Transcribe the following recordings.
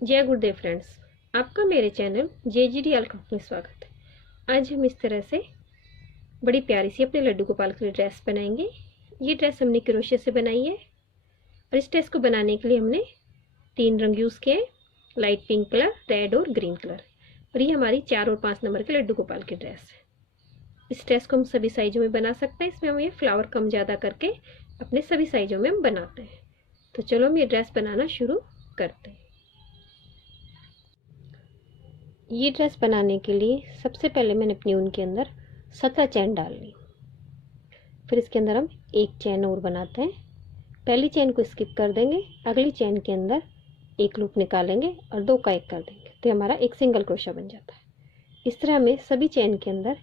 जय गुरुदेव फ्रेंड्स, आपका मेरे चैनल JGD अलखा में स्वागत है। आज हम इस तरह से बड़ी प्यारी सी अपने लड्डू गोपाल के लिए ड्रेस बनाएंगे। ये ड्रेस हमने क्रोशे से बनाई है और इस ड्रेस को बनाने के लिए हमने 3 रंग यूज़ किए, लाइट पिंक कलर, रेड और ग्रीन कलर। और ये हमारी 4 और 5 नंबर के लड्डू गोपाल की ड्रेस है। इस ड्रेस को हम सभी साइजों में बना सकते हैं। इसमें हम ये फ्लावर कम ज़्यादा करके अपने सभी साइजों में हम बनाते हैं। तो चलो हम ये ड्रेस बनाना शुरू करते हैं। ये ड्रेस बनाने के लिए सबसे पहले मैंने अपनी ऊन के अंदर 17 चैन डाल ली। फिर इसके अंदर हम एक चैन और बनाते हैं। पहली चैन को स्किप कर देंगे, अगली चैन के अंदर एक लूप निकालेंगे और 2 का 1 कर देंगे, तो हमारा एक सिंगल क्रोशा बन जाता है। इस तरह हमें सभी चैन के अंदर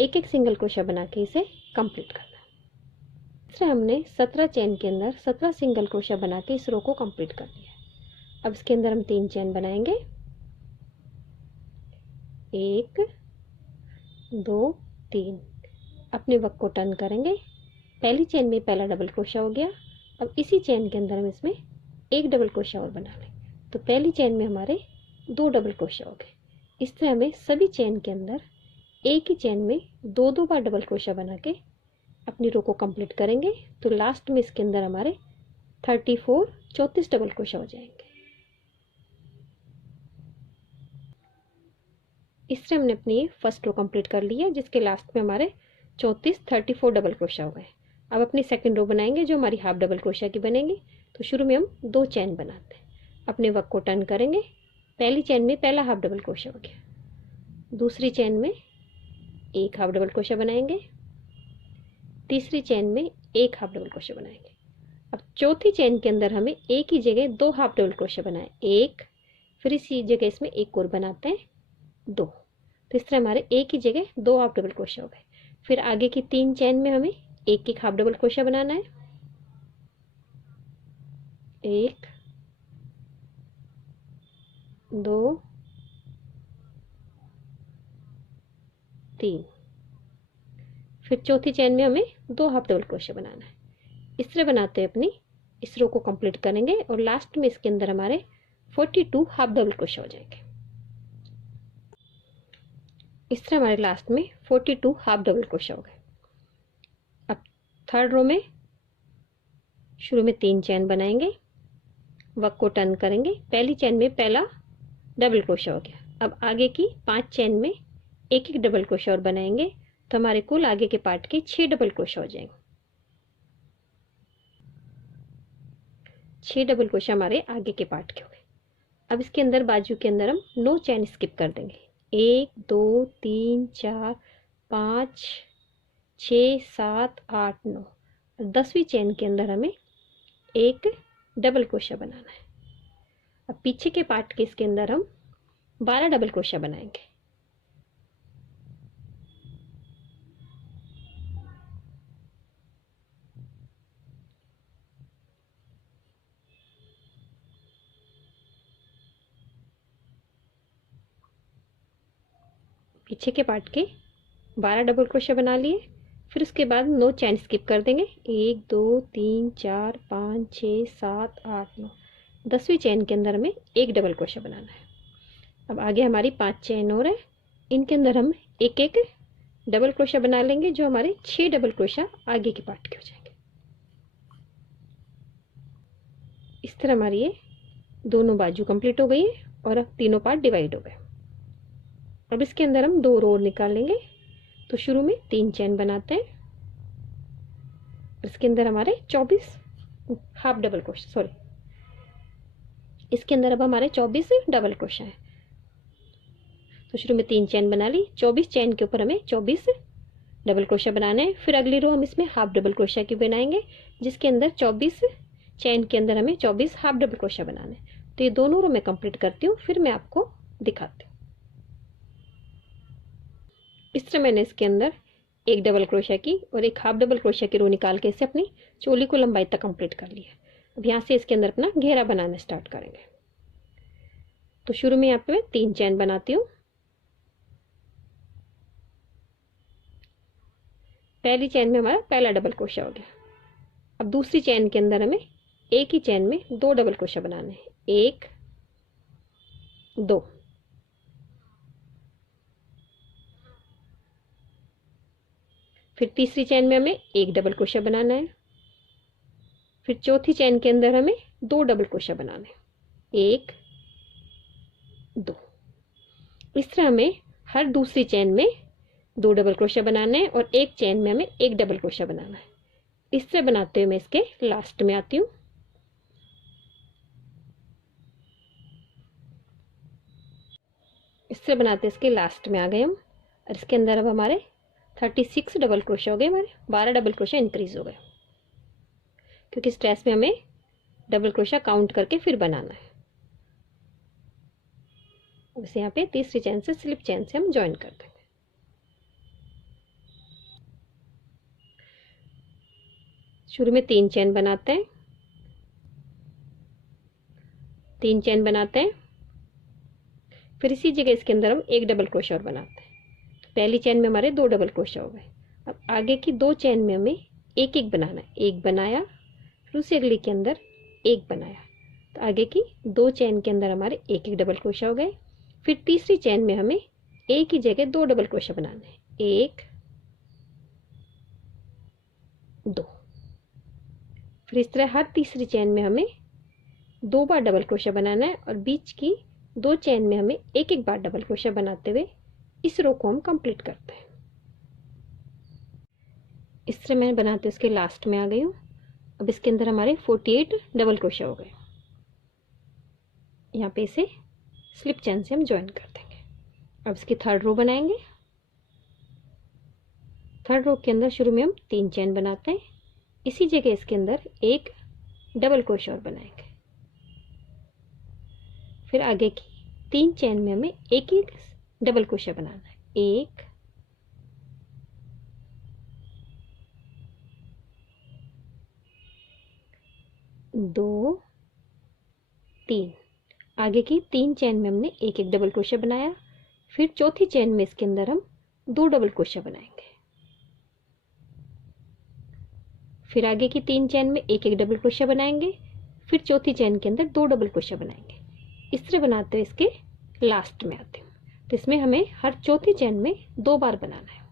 एक एक सिंगल क्रोशा बना के इसे कंप्लीट करना है। इस तरह हमने 17 चैन के अंदर 17 सिंगल क्रोशा बना के इस रो को कंप्लीट कर लिया है। अब इसके अंदर हम 3 चैन बनाएंगे, 1 2 3। अपने वर्क को टर्न करेंगे। पहली चेन में पहला डबल क्रोशा हो गया। अब इसी चेन के अंदर हम इसमें एक डबल क्रोशा और बना लें, तो पहली चेन में हमारे 2 डबल क्रोशा हो गए। इस तरह हमें सभी चेन के अंदर एक ही चेन में 2-2 बार डबल क्रोशा बना के अपनी रो को कंप्लीट करेंगे। तो लास्ट में इसके अंदर हमारे 34 डबल क्रोशा हो जाएंगे। इस तरह हमने अपनी फर्स्ट रो कंप्लीट कर ली है, जिसके लास्ट में हमारे 34 डबल क्रोशा हुए। अब अपनी सेकंड रो बनाएंगे जो हमारी हाफ डबल क्रोशा की बनेगी। तो शुरू में हम 2 चैन बनाते हैं, अपने वर्क को टर्न करेंगे। पहली चैन में पहला हाफ डबल क्रोशा हो गया, दूसरी चैन में एक हाफ डबल क्रोशा बनाएंगे, तीसरी चैन में एक हाफ डबल क्रोशा बनाएंगे। अब चौथी चैन के अंदर हमें एक ही जगह 2 हाफ डबल क्रोशा बनाए, एक, फिर इसी जगह इसमें एक और बनाते हैं 2। तो इस तरह हमारे एक ही जगह 2 हाफ डबल क्रोशा हो गए। फिर आगे की 3 चैन में हमें एक एक हाफ डबल क्रोशा बनाना है, 1 2 3। फिर चौथी चैन में हमें 2 हाफ डबल क्रोशा बनाना है। इस तरह बनाते हुए अपनी इस रो को कंप्लीट करेंगे और लास्ट में इसके अंदर हमारे 42 हाफ डबल क्रोशा हो जाएंगे। इस तरह हमारे लास्ट में 42 हाफ डबल क्रोशा हो गए। अब थर्ड रो में शुरू में 3 चैन बनाएंगे, वर्क को टर्न करेंगे। पहली चैन में पहला डबल क्रोशा हो गया। अब आगे की 5 चैन में एक एक डबल क्रोशा और बनाएंगे, तो हमारे कुल आगे के पार्ट के 6 डबल क्रोशा हो जाएंगे। 6 डबल क्रोशा हमारे आगे के पार्ट के हो गए। अब इसके अंदर बाजू के अंदर हम 9 चैन स्किप कर देंगे, 1 2 3 4 5 6 7 8 9। 10वीं चैन के अंदर हमें एक डबल क्रोशा बनाना है। अब पीछे के पार्ट के इसके अंदर हम 12 डबल क्रोशा बनाएंगे। पीछे के पार्ट के 12 डबल क्रोशा बना लिए। फिर उसके बाद 9 चैन स्किप कर देंगे, 1 2 3 4 5 6 7 8 9। 10वीं चैन के अंदर हमें एक डबल क्रोशा बनाना है। अब आगे हमारी 5 चैन और है, इनके अंदर हम एक एक डबल क्रोशा बना लेंगे, जो हमारे 6 डबल क्रोशा आगे के पार्ट के हो जाएंगे। इस तरह हमारी ये दोनों बाजू कंप्लीट हो गई है और अब तीनों पार्ट डिवाइड हो गए। अब इसके अंदर हम 2 रो और निकाल लेंगे। तो शुरू में 3 चैन बनाते हैं, इसके अंदर हमारे 24 हाफ डबल क्रोशा, सॉरी, इसके अंदर अब हमारे 24 डबल क्रोशा है। तो शुरू में 3 चैन बना ली, 24 चैन के ऊपर हमें 24 डबल क्रोशा बनाना है। फिर अगली रो हम इसमें हाफ डबल क्रोशा की बनाएंगे, जिसके अंदर 24 चैन के अंदर हमें 24 हाफ डबल क्रोशा बनाना है। तो ये दोनों रो मैं कंप्लीट करती हूँ, फिर मैं आपको दिखाती हूँ। इस तरह मैंने इसके अंदर एक डबल क्रोशा की और एक हाफ डबल क्रोशा की रो निकाल के इसे अपनी चोली को लंबाई तक कंप्लीट कर लिया। अब यहाँ से इसके अंदर अपना घेरा बनाना स्टार्ट करेंगे। तो शुरू में यहाँ पे मैं 3 चैन बनाती हूँ। पहली चैन में हमारा पहला डबल क्रोशा हो गया। अब दूसरी चैन के अंदर हमें एक ही चैन में 2 डबल क्रोशा बनाने हैं, 1 2, फिर तीसरी चैन में हमें एक डबल क्रोशा बनाना है, फिर चौथी चैन के अंदर हमें 2 डबल क्रोशा बनाना है, 1 2। इस तरह हमें हर दूसरी चैन में 2 डबल क्रोशा बनाना है और एक चैन में हमें एक डबल क्रोशा बनाना है। इस तरह बनाते हुए मैं इसके लास्ट में आती हूँ। इस तरह बनाते इसके लास्ट में आ गए हम, और इसके अंदर अब हमारे 36 डबल क्रोशा हो गए, हमारे 12 डबल क्रोशा इंक्रीज हो गए, क्योंकि स्ट्रेस में हमें डबल क्रोशा काउंट करके फिर बनाना है। इसे यहाँ पे तीसरी चैन से स्लिप चैन से हम ज्वाइन कर देंगे। शुरू में 3 चैन बनाते हैं, 3 चैन बनाते हैं, फिर इसी जगह इसके अंदर हम एक डबल क्रोशा और बनाते हैं। पहली चैन में हमारे 2 डबल क्रोशा हो गए। अब आगे की 2 चैन में हमें एक एक बनाना है, एक बनाया, फिर उसी अगली के अंदर एक बनाया, तो आगे की 2 चैन के अंदर हमारे एक एक डबल क्रोशा हो गए। फिर तीसरी चैन में हमें एक ही जगह 2 डबल क्रोशा बनाना है, 1 2। फिर इस तरह हर तीसरी चैन में हमें 2 बार डबल क्रोशा बनाना है, और बीच की 2 चैन में हमें एक एक बार डबल क्रोशा बनाते हुए इस रो को हम कंप्लीट करते हैं। इस तरह मैं बनाते उसके लास्ट में आ गई हूँ। अब इसके अंदर हमारे 48 डबल क्रोशा हो गए। यहाँ पे इसे स्लिप चैन से हम ज्वाइन कर देंगे। अब इसकी थर्ड रो बनाएंगे। थर्ड रो के अंदर शुरू में हम 3 चैन बनाते हैं, इसी जगह इसके अंदर एक डबल क्रोशा और बनाएंगे। फिर आगे की 3 चैन में हमें एक एक डबल क्रोशा बनाना है, 1 2 3। आगे की 3 चैन में हमने एक एक डबल क्रोशा बनाया, फिर चौथी चैन में इसके अंदर हम 2 डबल क्रोशा बनाएंगे। फिर आगे की 3 चैन में एक एक डबल क्रोशा बनाएंगे, फिर चौथी चैन के अंदर 2 डबल क्रोशा बनाएंगे। इस तरह बनाते हुए इसके लास्ट में आते हैं, तो इसमें हमें हर चौथी चैन में 2 बार बनाना है।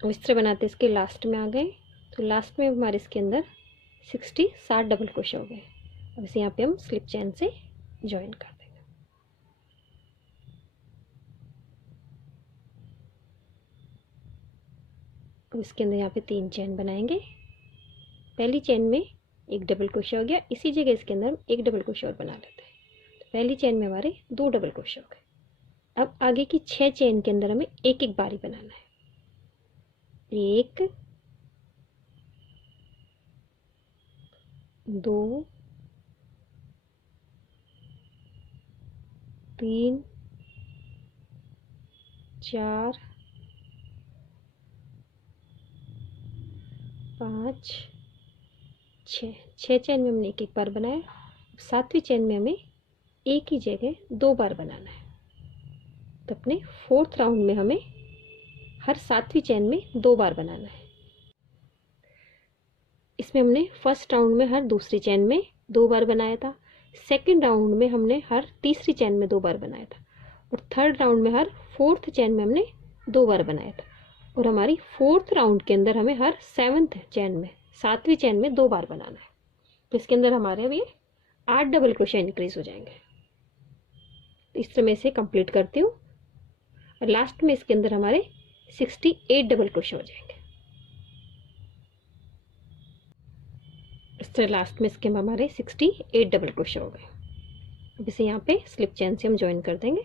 इस तरह बनाते इसके लास्ट में आ गए, तो लास्ट में हमारे इसके अंदर 60 डबल क्रोशा हो गए। अब इसे यहाँ पे हम स्लिप चैन से ज्वाइन कर देंगे। अब इसके अंदर यहाँ पे 3 चैन बनाएंगे। पहली चैन में एक डबल क्रोशा हो गया, इसी जगह इसके अंदर हम एक डबल क्रोशा और बना लेते हैं, तो पहली चैन में हमारे 2 डबल क्रोशा हो गए। अब आगे की 6 चैन के अंदर हमें एक एक बारी बनाना है, 1 2 3 4 5 6 चैन में हमने एक एक बार बनाया। सातवीं चैन में हमें एक ही जगह 2 बार बनाना है, तो अपने 4th राउंड में हमें हर सातवीं चैन में 2 बार बनाना है। इसमें हमने फर्स्ट राउंड में हर दूसरी चैन में 2 बार बनाया था, सेकंड राउंड में हमने हर तीसरी चैन में 2 बार बनाया था, और थर्ड राउंड में हर 4th चैन में हमने 2 बार बनाया था, और हमारी 4th राउंड के अंदर हमें हर 7th चैन में, 7वीं चैन में 2 बार बनाना है। तो इसके अंदर हमारे अभी 8 डबल क्रोशा इंक्रीज हो जाएंगे। इस तरह मैं इसे कंप्लीट करती हूँ, और लास्ट में इसके अंदर हमारे 68 डबल क्रोशा हो जाएंगे। इस तरह लास्ट में इसके हमारे 68 डबल क्रोशा हो गए। अब इसे यहाँ पे स्लिप चैन से हम ज्वाइन कर देंगे।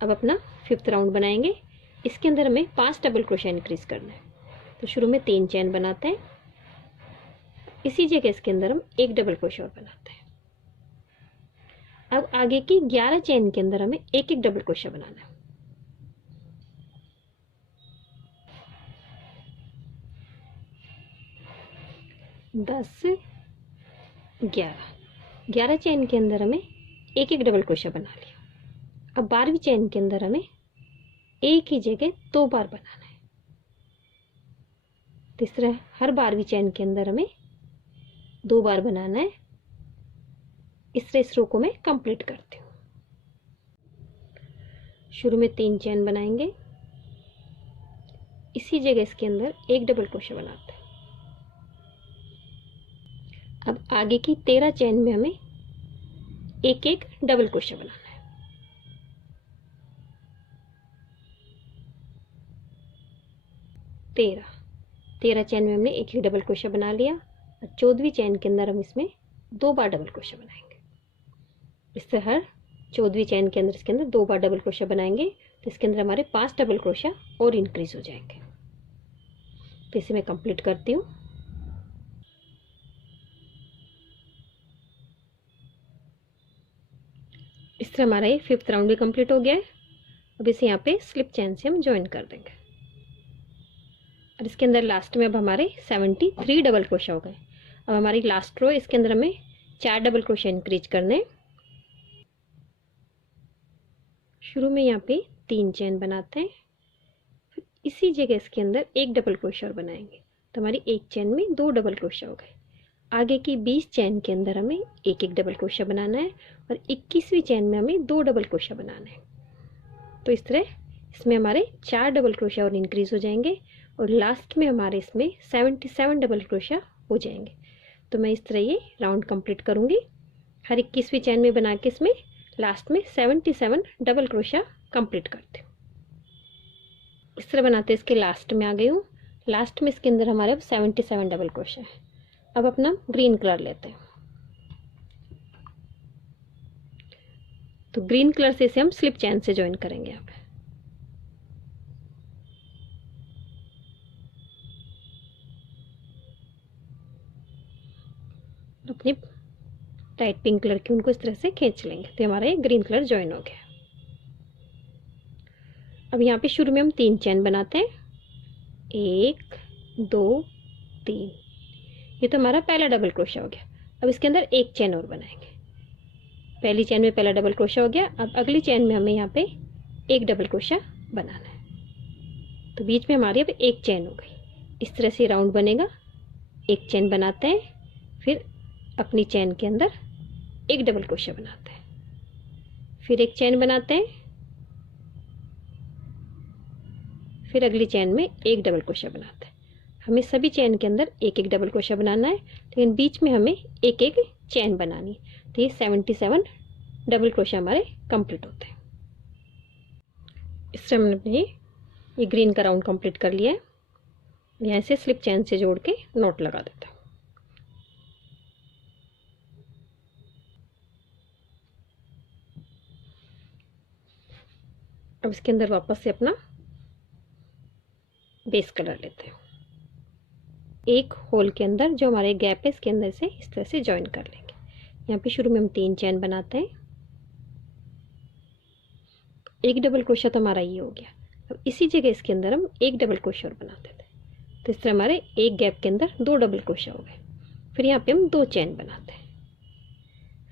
अब अपना 5th राउंड बनाएंगे। इसके अंदर हमें 5 डबल क्रोशा इंक्रीज करना है, तो शुरू में 3 चैन बनाते हैं, इसी जगह इसके अंदर हम एक डबल क्रोशा और बनाते हैं। अब आगे की 11 चैन के अंदर हमें एक एक डबल क्रोशा बनाना है, 10 11 चैन के अंदर हमें एक एक डबल क्रोशा बना लिया। अब 12वीं चैन के अंदर हमें एक ही जगह 2 बार बनाना है। तीसरा हर 12वीं चैन के अंदर हमें 2 बार बनाना है। इस रो को मैं कंप्लीट करती हूँ। शुरू में 3 चेन बनाएंगे, इसी जगह इसके अंदर एक डबल क्रोशिया बनाते हैं। अब आगे की 13 चेन में हमें एक एक डबल क्रोशिया बनाना है। तेरह चेन में हमने एक एक डबल क्रोशिया बना लिया और 14वीं चेन के अंदर हम इसमें 2 बार डबल क्रोशिया बनाएंगे। इससे हर 14वीं चेन के अंदर इसके अंदर 2 बार डबल क्रोशिया बनाएंगे तो इसके अंदर हमारे 5 डबल क्रोशिया और इंक्रीज हो जाएंगे। तो इसे मैं कंप्लीट करती हूँ। इस तरह हमारा ये 5th राउंड भी कंप्लीट हो गया है। अब इसे यहाँ पे स्लिप चेन से हम ज्वाइन कर देंगे और इसके अंदर लास्ट में अब हमारे 73 डबल क्रोशिया हो गए। अब हमारी लास्ट रो, इसके अंदर हमें 4 डबल क्रोशिया इंक्रीज करने। शुरू में यहाँ पे 3 चेन बनाते हैं, फिर इसी जगह इसके अंदर एक डबल क्रोशिया और बनाएंगे तो हमारी एक चेन में 2 डबल क्रोशिया हो गए। आगे की 20 चेन के अंदर हमें एक एक डबल क्रोशिया बनाना है और 21वीं चेन में हमें 2 डबल क्रोशिया बनाना है। तो इस तरह इसमें हमारे 4 डबल क्रोशिया और इंक्रीज हो जाएंगे और लास्ट में हमारे इसमें 77 डबल क्रोशिया हो जाएंगे। तो मैं इस तरह ये राउंड कंप्लीट करूँगी। हर 21वीं चेन में बना के इसमें लास्ट में 77 डबल क्रोशिया कंप्लीट करते हूँ। इस तरह बनाते इसके लास्ट में आ गई हूँ। लास्ट में इसके अंदर हमारे अब 77 डबल क्रोशिया है। अब अपना ग्रीन कलर लेते हैं, तो ग्रीन कलर से इसे हम स्लिप चेन से ज्वाइन करेंगे। यहाँ पे अपनी लाइट पिंक कलर की उनको इस तरह से खींच लेंगे तो हमारा ये ग्रीन कलर ज्वाइन हो गया। अब यहाँ पे शुरू में हम 3 चेन बनाते हैं, 1 2 3। ये तो हमारा पहला डबल क्रोशिया हो गया। अब इसके अंदर एक चेन और बनाएंगे। पहली चेन में पहला डबल क्रोशिया हो गया। अब अगली चेन में हमें यहाँ पे एक डबल क्रोशिया बनाना है तो बीच में हमारी अब एक चेन हो गई। इस तरह से राउंड बनेगा। एक चेन बनाते हैं, फिर अपनी चेन के अंदर एक डबल क्रोशिया बनाते हैं, फिर एक चेन बनाते हैं, फिर अगली चेन में एक डबल क्रोशिया बनाते हैं। हमें सभी चेन के अंदर एक एक डबल क्रोशिया बनाना है लेकिन बीच में हमें एक एक चेन बनानी है। तो ये 77 डबल क्रोशिया हमारे कंप्लीट होते हैं। इस तरह हमने ये ग्रीन का राउंड कंप्लीट कर लिया है। यहाँ से स्लिप चेन से जोड़ के नॉट लगा देता हूँ। अब इसके अंदर वापस से अपना बेस कलर लेते हैं। एक होल के अंदर जो हमारे गैप है इसके अंदर से इस तरह से ज्वाइन कर लेंगे। यहाँ पे शुरू में हम 3 चेन बनाते हैं, एक डबल क्रोशिया तो हमारा ये हो गया। अब इसी जगह इसके अंदर हम एक डबल क्रोशिया और बना देते हैं तो इस तरह हमारे एक गैप के अंदर 2 डबल क्रोशिया हो गए। फिर यहाँ पे हम 2 चेन बनाते हैं,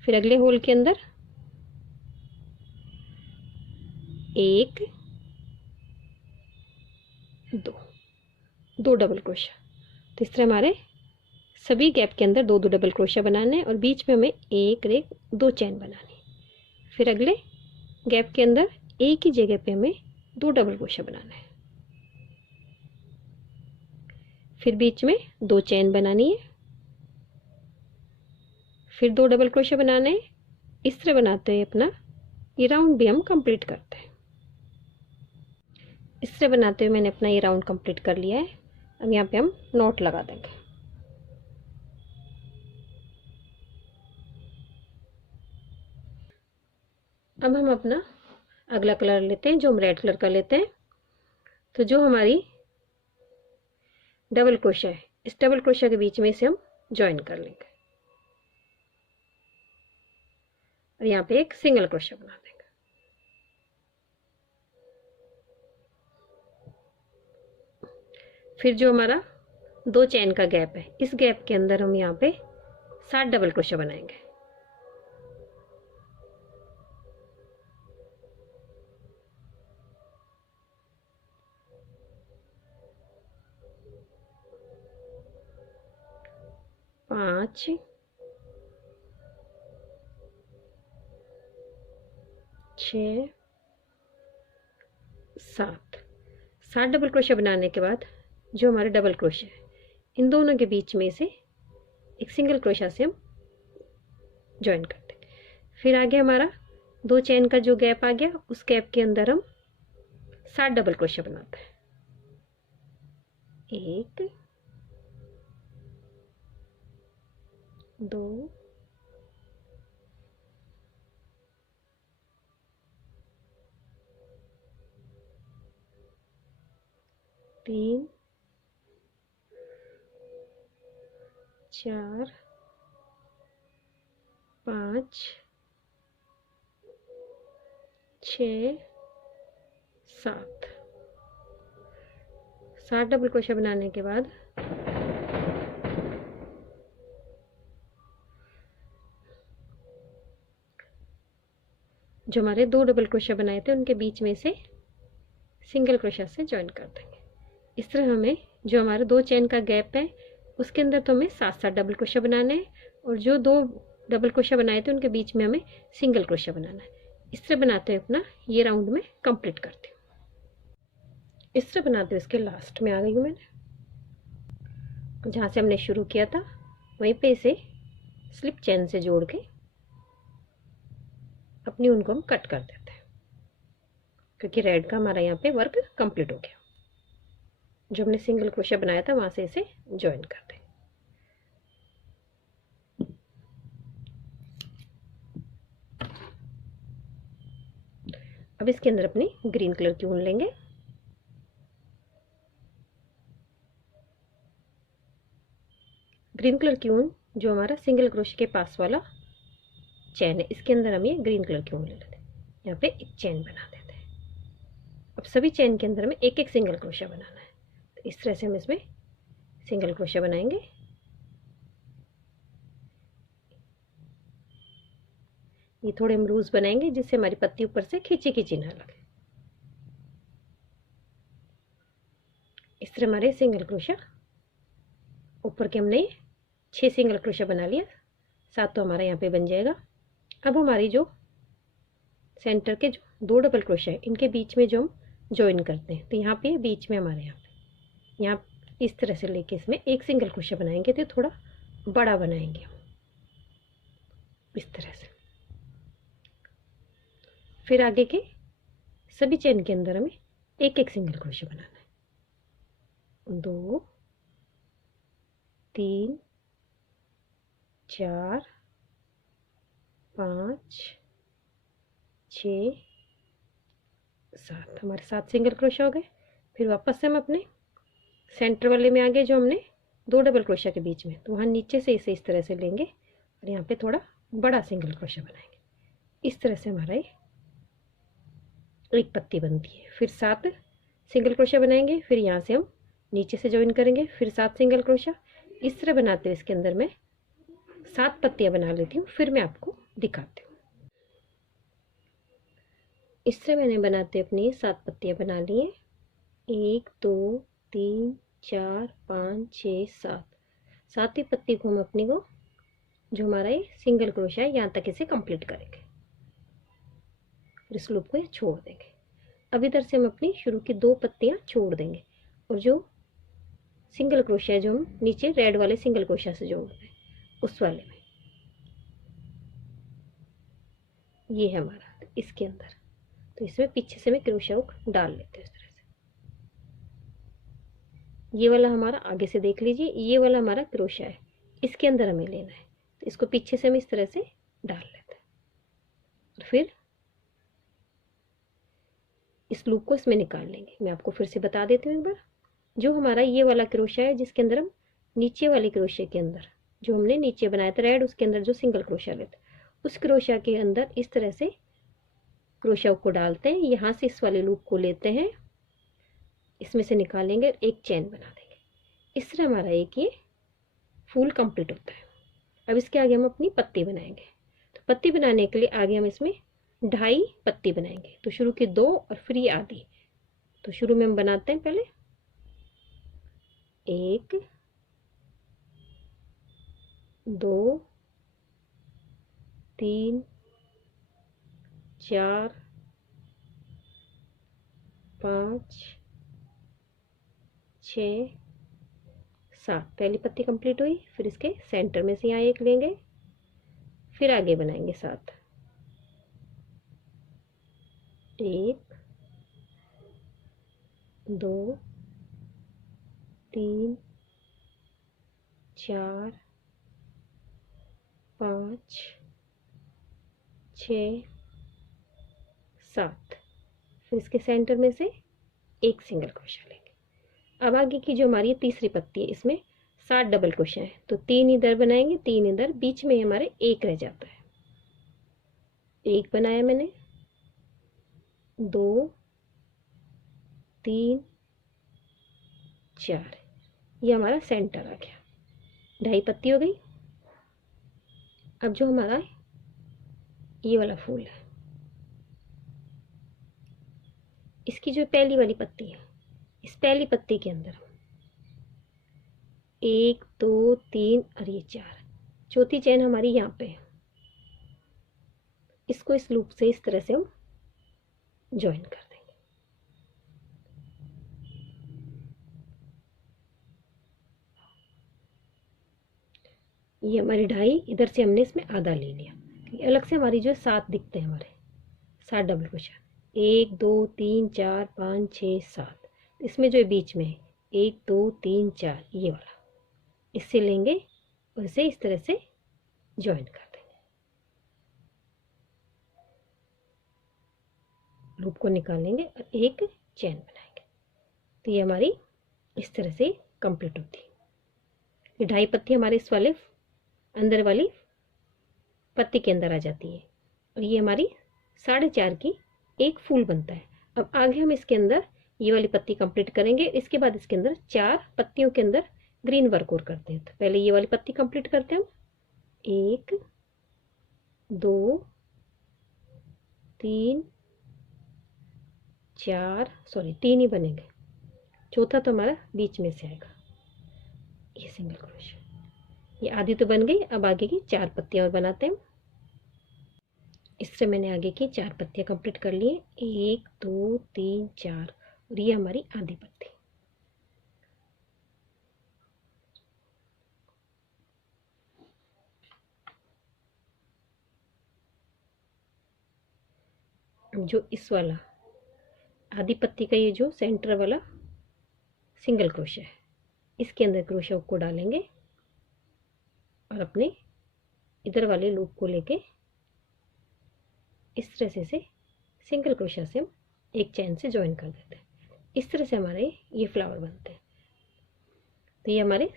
फिर अगले होल के अंदर 1 2 डबल क्रोशिया। तो इस तरह हमारे सभी गैप के अंदर 2 2 डबल क्रोशिया बनाने हैं और बीच में हमें एक 2 चेन बनानी है। फिर अगले गैप के अंदर एक ही जगह पे हमें 2 डबल क्रोशिया बनाना है, फिर बीच में 2 चेन बनानी है, फिर 2 डबल क्रोशिया बनाने हैं। इस तरह बनाते हुए अपना ये राउंड भी हम कंप्लीट करते हैं। इस तरह बनाते हुए मैंने अपना ये राउंड कंप्लीट कर लिया है। अब यहाँ पे हम नॉट लगा देंगे। अब हम अपना अगला कलर लेते हैं, जो हम रेड कलर का लेते हैं। तो जो हमारी डबल क्रोशिया है इस डबल क्रोशिया के बीच में इसे हम ज्वाइन कर लेंगे और यहाँ पे एक सिंगल क्रोशिया बना देंगे। फिर जो हमारा 2 चेन का गैप है इस गैप के अंदर हम यहाँ पे 7 डबल क्रोशिया बनाएंगे। 5 6 7 7 डबल क्रोशिया बनाने के बाद जो हमारे डबल क्रोशिया है इन दोनों के बीच में से एक सिंगल क्रोशिया से हम ज्वाइन करते हैं। फिर आगे हमारा 2 चेन का जो गैप आ गया उस गैप के अंदर हम 7 डबल क्रोशिया बनाते हैं। 1 2 3 4 5 6 7 7 डबल क्रोशिया बनाने के बाद जो हमारे 2 डबल क्रोशिया बनाए थे उनके बीच में से सिंगल क्रोशिया से ज्वाइन कर देंगे। इस तरह हमें जो हमारे 2 चेन का गैप है उसके अंदर तो हमें 7 डबल क्रोशिया बनाने हैं और जो 2 डबल क्रोशिया बनाए थे उनके बीच में हमें सिंगल क्रोशिया बनाना है। इस तरह बनाते हुए अपना ये राउंड में कंप्लीट करती हूँ। इस तरह बनाते हुए इसके लास्ट में आ गई हूँ मैंने। जहाँ से हमने शुरू किया था वहीं पे इसे स्लिप चेन से जोड़ के अपनी ऊन को हम कट कर देते हैं, क्योंकि रेड का हमारा यहाँ पे वर्क कंप्लीट हो गया। जो हमने सिंगल क्रोशिया बनाया था वहां से इसे ज्वाइन कर दें। अब इसके अंदर अपनी ग्रीन कलर की ऊन लेंगे। ग्रीन कलर की ऊन जो हमारा सिंगल क्रोशिया के पास वाला चेन है इसके अंदर हम ये ग्रीन कलर की ऊन ले लेते हैं। यहाँ पे एक चेन बना देते हैं। अब सभी चेन के अंदर में एक एक सिंगल क्रोशिया बनाना है। तो इस तरह से हम इसमें सिंगल क्रोशिया बनाएंगे। ये थोड़े हम लूज बनाएंगे जिससे हमारी पत्ती ऊपर से खींची खींची ना लगे। इस तरह हमारे सिंगल क्रोशिया ऊपर के हमने 6 सिंगल क्रोशिया बना लिया। 7 तो हमारा यहाँ पे बन जाएगा। अब हमारी जो सेंटर के जो 2 डबल क्रोशिया है इनके बीच में जो हम ज्वाइन करते हैं तो यहाँ पे बीच में हमारे यहाँ इस तरह से लेके इसमें एक सिंगल क्रोशिया बनाएंगे तो थोड़ा बड़ा बनाएंगे हम इस तरह से। फिर आगे के सभी चेन के अंदर हमें एक एक सिंगल क्रोशिया बनाना है। 2 3 4 5 6 7 हमारे 7 सिंगल क्रोशिया हो गए। फिर वापस से हम अपने सेंटर वाले में आ गए जो हमने 2 डबल क्रोशिया के बीच में, तो वहाँ नीचे से इसे इस तरह से लेंगे और यहाँ पे थोड़ा बड़ा सिंगल क्रोशिया बनाएंगे। इस तरह से हमारा एक पत्ती बनती है। फिर 7 सिंगल क्रोशिया बनाएंगे। फिर यहाँ से हम नीचे से ज्वाइन करेंगे। फिर 7 सिंगल क्रोशिया। इस तरह बनाते हुए इसके अंदर मैं 7 पत्तियाँ बना लेती हूँ। फिर मैं आपको दिखाती हूँ। इस तरह मैंने बनाते अपनी 7 पत्तियाँ बना ली हैं। 1 2 3 4 5 6 7 7 ही पत्ती को हम अपनी को जो हमारा ये सिंगल क्रोशिया है यहाँ तक इसे कंप्लीट करेंगे। फिर इस लूप को छोड़ देंगे। अब इधर से हम अपनी शुरू की 2 पत्तियाँ छोड़ देंगे और जो सिंगल क्रोशिया जो हम नीचे रेड वाले सिंगल क्रोशिया से जोड़ रहे हैं उस वाले में ये है हमारा इसके अंदर, तो इसमें पीछे से मैं क्रोशिया डाल लेते हैं इस तरह से। ये वाला हमारा आगे से देख लीजिए, ये वाला हमारा क्रोशिया है, इसके अंदर हमें लेना है, तो इसको पीछे से हम इस तरह से डाल लेते हैं और फिर इस लूप को इसमें निकाल लेंगे। मैं आपको फिर से बता देती हूँ एक बार। जो हमारा ये वाला क्रोशिया है जिसके अंदर हम नीचे वाले क्रोशिया के अंदर जो हमने नीचे बनाया था रेड उसके अंदर जो सिंगल क्रोशिया लेते उस क्रोशिया के अंदर इस तरह से क्रोशिया को डालते हैं। यहाँ से इस वाले लूप को लेते हैं, इसमें से निकालेंगे और एक चेन बना देंगे। इस तरह हमारा एक ये फूल कंप्लीट होता है। अब इसके आगे हम अपनी पत्ती बनाएंगे। तो पत्ती बनाने के लिए आगे हम इसमें 2.5 पत्ती बनाएंगे। तो शुरू की 2 और फिर ये आधी। तो शुरू में हम बनाते हैं पहले 1 2 3 4 5 6 7। पहली पत्ती कंप्लीट हुई। फिर इसके सेंटर में से यहाँ एक लेंगे, फिर आगे बनाएंगे 7। 1 2 3 4 5 6 7। फिर इसके सेंटर में से एक सिंगल क्रोशा लेंगे। अब आगे की जो हमारी तीसरी पत्ती है, इसमें 7 डबल क्रोशा है, तो 3 इधर बनाएंगे, 3 इधर, बीच में हमारे एक रह जाता है। एक बनाया मैंने, 2 3 4, ये हमारा सेंटर आ गया। ढाई पत्ती हो गई। अब जो हमारा ये वाला फूल है, इसकी जो पहली वाली पत्ती है, इस पहली पत्ती के अंदर 1 2 3 और ये 4, चौथी चैन हमारी यहाँ पे है। इसको इस लूप से इस तरह से हम ज्वाइन कर देंगे। ये हमारी ढाई, इधर से हमने इसमें आधा ले लिया। अलग से हमारी जो 7 दिखते हैं हमारे, 7 डबल क्रोशा, 1 2 3 4 5 6 7। इसमें जो बीच में है 1 2 3 4, ये वाला, इससे लेंगे और इसे इस तरह से ज्वाइन कर देंगे। लूप को निकालेंगे और एक चैन बनाएंगे। तो ये हमारी इस तरह से कंप्लीट होती है। ये ढाई पत्ती हमारे इस वाले अंदर वाली पत्ती के अंदर आ जाती है, और ये हमारी 4.5 की एक फूल बनता है। अब आगे हम इसके अंदर ये वाली पत्ती कंप्लीट करेंगे। इसके बाद इसके अंदर 4 पत्तियों के अंदर ग्रीन वर्क और करते हैं। तो पहले ये वाली पत्ती कंप्लीट करते हैं हम। 1 2 3 4, सॉरी 3 ही बनेंगे, चौथा तो हमारा बीच में से आएगा। ये सिंगल क्रोशे, ये आधी तो बन गई। अब आगे की 4 पत्तियां और बनाते हैं। इससे मैंने आगे की 4 पत्तियां कंप्लीट कर ली हैं, 1 2 3 4, और ये हमारी आधी पत्ती। जो इस वाला आधी पत्ती का ये जो सेंटर वाला सिंगल क्रोशा है, इसके अंदर क्रोशा को डालेंगे और अपने इधर वाले लूप को लेके इस तरह से सिंगल क्रोशा से हम एक चैन से ज्वाइन कर देते हैं। इस तरह से हमारे ये फ्लावर बनते हैं। तो ये हमारे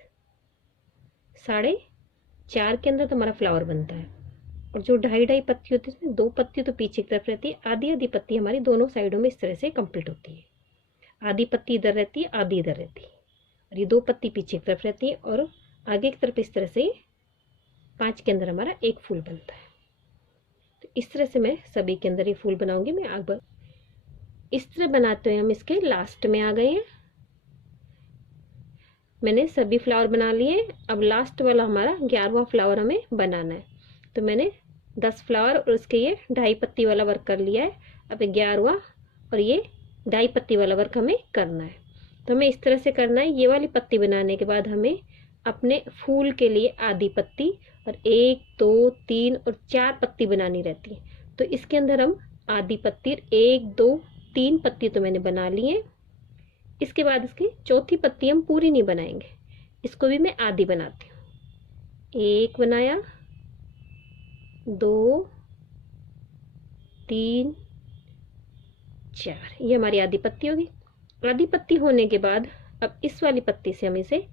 4.5 के अंदर तो हमारा फ्लावर बनता है। और जो ढाई पत्ती होती है, इसमें 2 पत्ती तो पीछे की तरफ रहती है, आधी आधी पत्ती हमारी दोनों साइडों में इस तरह से कंप्लीट होती है। आधी पत्ती इधर रहती है, आधी इधर रहती है, और ये 2 पत्ती पीछे की तरफ रहती है, और आगे की तरफ इस तरह से 5 के अंदर हमारा एक फूल बनता है। तो इस तरह से मैं सभी के अंदर ये फूल बनाऊंगी। मैं आगे इस तरह बनाते हुए हम इसके लास्ट में आ गए हैं। मैंने सभी फ्लावर बना लिए। अब लास्ट वाला हमारा 11वां फ्लावर हमें बनाना है। तो मैंने 10 फ्लावर और उसके ये ढाई पत्ती वाला वर्क कर लिया है। अब 11वां और ये ढाई पत्ती वाला वर्क हमें करना है। तो हमें इस तरह से करना है। ये वाली पत्ती बनाने के बाद हमें अपने फूल के लिए आधी पत्ती और 1 2 3 और 4 पत्ती बनानी रहती है। तो इसके अंदर हम आधी पत्ती, 1 2 3 पत्ती तो मैंने बना ली है। इसके बाद इसकी चौथी पत्ती हम पूरी नहीं बनाएंगे, इसको भी मैं आधी बनाती हूँ। 1 बनाया, 2 3 4, ये हमारी आधी पत्ती होगी। आधी पत्ती होने के बाद अब इस वाली पत्ती से हम इसे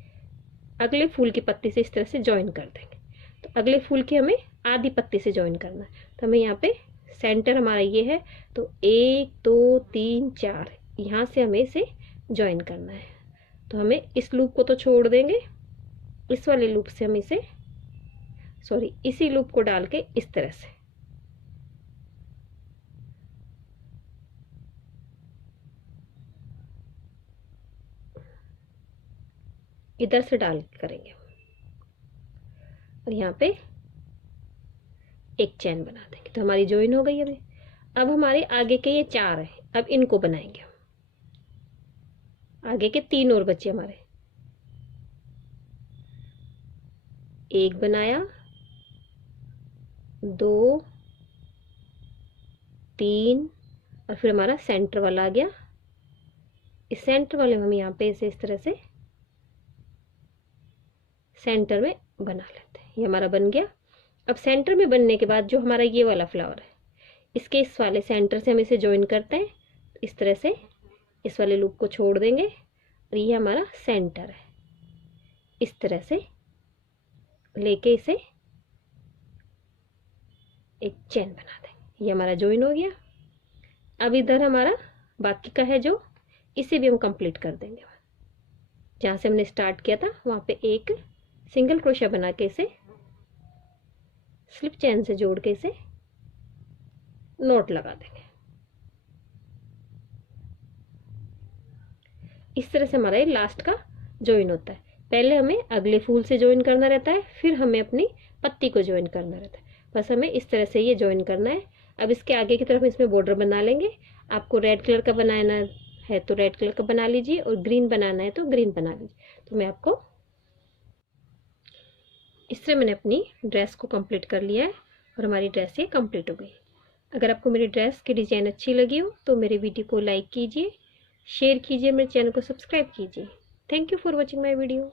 अगले फूल की पत्ती से इस तरह से ज्वाइन कर देंगे। तो अगले फूल की हमें आधी पत्ती से ज्वाइन करना है। तो हमें यहाँ पे सेंटर हमारा ये है, तो 1 2 3 4 यहाँ से हमें इसे ज्वाइन करना है। तो हमें इस लूप को तो छोड़ देंगे, इस वाले लूप से हम इसे, सॉरी इसी लूप को डाल के इस तरह से इधर से डाल करेंगे। और यहाँ पे एक चैन बना देंगे, तो हमारी ज्वाइन हो गई अभी। अब हमारे आगे के ये 4 है, अब इनको बनाएंगे हम। आगे के 3 और बचे हमारे, एक बनाया, 2, 3 और फिर हमारा सेंटर वाला आ गया। इस सेंटर वाले में हम यहाँ पे इसे इस तरह से सेंटर में बना लेते हैं। ये हमारा बन गया। अब सेंटर में बनने के बाद जो हमारा ये वाला फ्लावर है, इसके इस वाले सेंटर से हम इसे ज्वाइन करते हैं। इस तरह से इस वाले लूप को छोड़ देंगे और ये हमारा सेंटर है। इस तरह से लेके इसे एक चेन बना देंगे। ये हमारा ज्वाइन हो गया। अब इधर हमारा बाकी का है जो, इसे भी हम कंप्लीट कर देंगे। जहाँ से हमने स्टार्ट किया था वहाँ पे एक सिंगल क्रोशा बना के इसे स्लिप चेन से जोड़ के इसे नॉट लगा देंगे। इस तरह से हमारा ये लास्ट का ज्वाइन होता है। पहले हमें अगले फूल से ज्वाइन करना रहता है, फिर हमें अपनी पत्ती को ज्वाइन करना रहता है। बस हमें इस तरह से ये ज्वाइन करना है। अब इसके आगे की तरफ इसमें बॉर्डर बना लेंगे। आपको रेड कलर का बनाना है तो रेड कलर का बना लीजिए, और ग्रीन बनाना है तो ग्रीन बना लीजिए। तो मैं आपको इस तरह मैंने अपनी ड्रेस को कंप्लीट कर लिया है और हमारी ड्रेस ये कंप्लीट हो गई। अगर आपको मेरी ड्रेस की डिज़ाइन अच्छी लगी हो तो मेरे वीडियो को लाइक कीजिए, शेयर कीजिए, मेरे चैनल को सब्सक्राइब कीजिए। Thank you for watching my video.